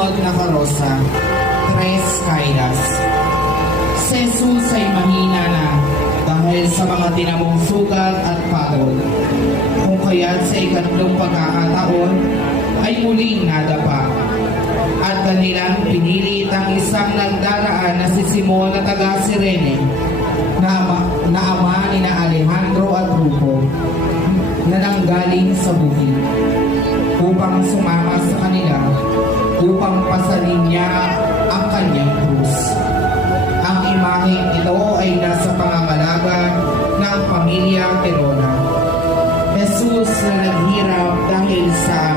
sumunod na karosa, Tres Caídas. Si Jesus ay mahina na dahil sa mga tinamong sugat at pagod. Kung kaya't sa ikatlong pagkakataon ay muling nadapa. At kanilang pinilit ang isang nagdaraan na si Simon na taga Cirene, na ama ni na Alejandro at Rufo, na nanggaling sa bukid, upang sumama sa kanila, upang pasalin niya ang kanyang krus. Ang imaheng ito ay nasa pangangalaga ng pamilya Perona. Jesus na naghirap dahil sa